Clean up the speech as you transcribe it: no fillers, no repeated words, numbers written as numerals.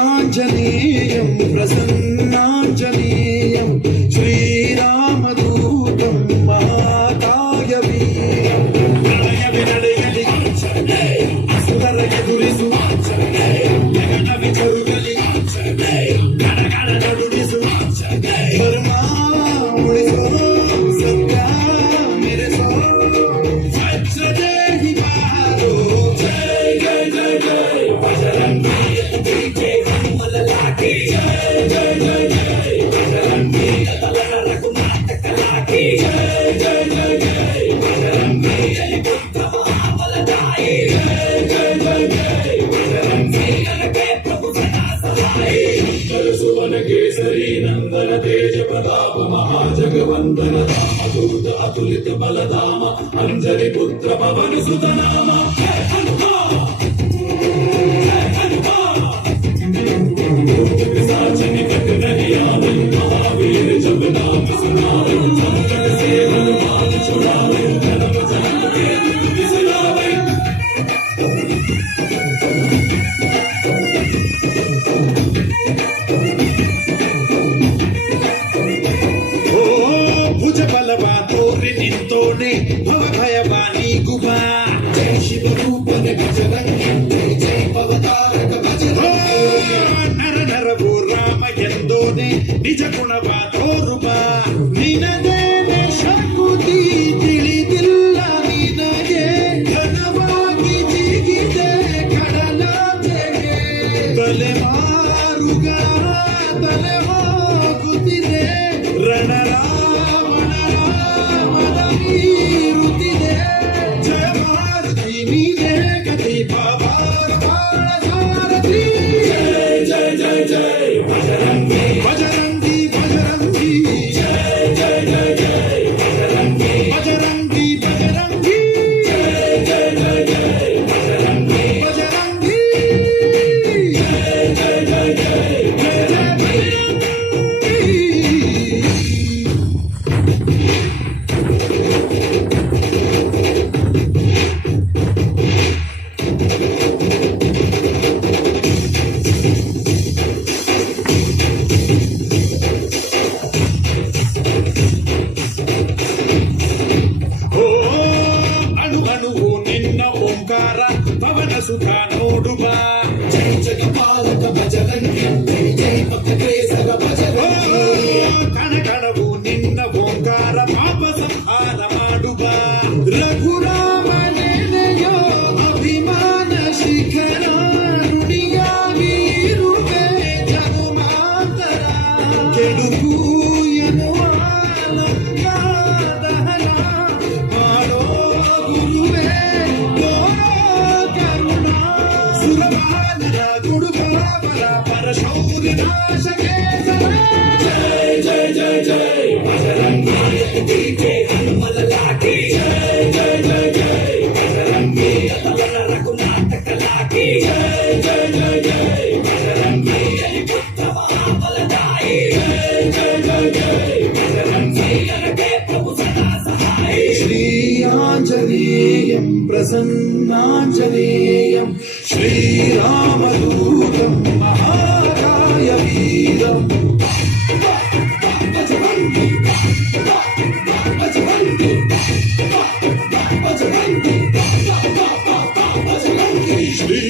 श्रीयाञ्जनेयं प्रसन्नाञ्जनेयं श्रीरामदूतं महाकाय वीरं प्रणय विनडयलि असुरर ಎದುರಿಸು ಜಗನ ವಿಚರುಗಲಿ ಗಣಗಣ ನಡುಗಿಸು ಧರ್ಮ ಉಳಿಸೋ ಸತ್ಯ ಮೆರೆಸೋ ವಜ್ರದೇಹಿ ಬಾರೋ ಜೈ ಜೈ ಜೈ ಜೈ ಬಜರಂಗಿ ಜೈ ಹನುಮಲ ಲಾಠಿ ಜೈ ಜೈ ಜೈ ಜೈ ಬಜರಂಗಿ ತಲನ ರಘುನಾಥ ಕಲಾಕಿ ಜೈ ಜೈ ಜೈ ಜೈ ಬಜರಂಗಿ ಅಲ್ಲಿ ಬುದ್ಧ ಮಹಾಬಲದಾಯಿ ಜೈ ಜೈ ಜೈ ಜೈ ಬಜರಂಗಿ ನನಗೆ ಪ್ರಭು ಸದಾ ಸಹಾಯಿ ಸುವನ ಕೇಸರಿ ನಂದನ ತೇಜ ಪ್ರತಾಪ ಮಹಾಜಗವಂದನ ರಾಮದೂತ ಅತುಲಿತ ಬಲಧಾಮ ಅಂಜಲಿ ಪುತ್ರ ಪವನ ಸುತ ನಾಮ ಜಯ ಹನುಮಾನ್ ಜಯ ಹನುಮಾನ್ पिशाच निकट नहीं आवे महावीर जब नाम सुनावे संकट से हनुमान छुड़ावे जन्म जन्म के दुख बिसरावे ओ भुज बलवा तोरि निंतोने भव भयवानी गुबा जय शिव रूपन गजरंगी जय पवतारक बजरंगी नर नरवो राम ಎಂದೋನೆ ನಿಜ ಗುಣವ ತೋರುವ ನಿನದೇನೆ ಶಕ್ತಿ ತಿಳಿದಿಲ್ಲ ನಿನಗೆ ಘನವಾಗಿ ಜಿಗಿದೆ ಕಡಲಾಚೆಗೆ ತಲೆಮಾರುಗಳ ತಲೆ ಹೋಗುತ್ತಿದೆ ರಣರಾವಣ ರಾಮನ ಮೀರುತ್ತಿದೆ ಜಯ ಮಾರುತಿ ನೀನೇ ಗತಿ ಬಾಬಾರ ಬಾಳ ಸಾರಥಿ ಜಯ ಜಯ ಜಯ ಜಯ ಬಜರಂಗಿ ಬಜರಂಗಿ ಬಜರಂಗಿ ಜಯ ಜಯ ಜಯ ಜಯ ಬಜರಂಗಿ ಬಜರಂಗಿ ಬಜರಂಗಿ ಜಯ ಜಯ ಜಯ ಜಯ ಬಜರಂಗಿ ಬಜರಂಗಿ ಜಯ ಜಯ ಜಯ ಜಯ ಜಯ ಜಯ ಓಂಕಾರ ಪವನ ಸುಖ ನೋಡುವ ಜೈ ಜಗಪಾಲಕ ಬಜರಂಗಿ ಜೈ ಜೈ ಭಕ್ತೇಸರ ಬಜರಂಗಿ ಕಣ ಕಣವು ನಿನ್ನ ಓಂಕಾರ ಪಾಪ ಸಂಹಾರ ಮಾಡುವ ರಘುರಾಮನೆನೆಯೋ ಅಭಿಮಾನ ಶಿಖರ ನುಡಿಯಾಗಿ ಇರುವೆ ಜನುಮಾಂತರ ಕೆಡುಕು ಎನ್ನುವ ಲಂಕಾದಹನ ಮಾಡೋ ಗುರುವೇ ಸುರಪಾಲನ ಗುಡುಪಾವಲ ಪರಶೌರಿ ನಾಶಕೆ ಜಯ ಜಯ ಜಯ ಜಯ ಬಜರಂಗಿ ಜೈ ಹನುಮಲ ಲಾಠಿ ಜಯ ಜಯ ಜಯ ಜಯ ಬಜರಂಗಿ ತಲನ ರಘುನಾಥ ಕಲಾಕಿ ಜಯ ಜಯ ಜಯ ಜಯ ಬಜರಂಗಿ ಅಲ್ಲಿ ಬುದ್ಧ ಮಹಾಬಲದಾಯಿ ಜಯ ಜಯ ಜಯ ಜಯ ಬಜರಂಗಿ ನನಗೆ ಪ್ರಭು ಸದಾ ಸಹಾಯಿ ಶ್ರೀಯಾञ्जनेयं प्रसन्नाञ्जनेयं श्रीरामदूतं महाकाय वीरं बजरंगी बजरंगी बजरंगी बजरंगी श्री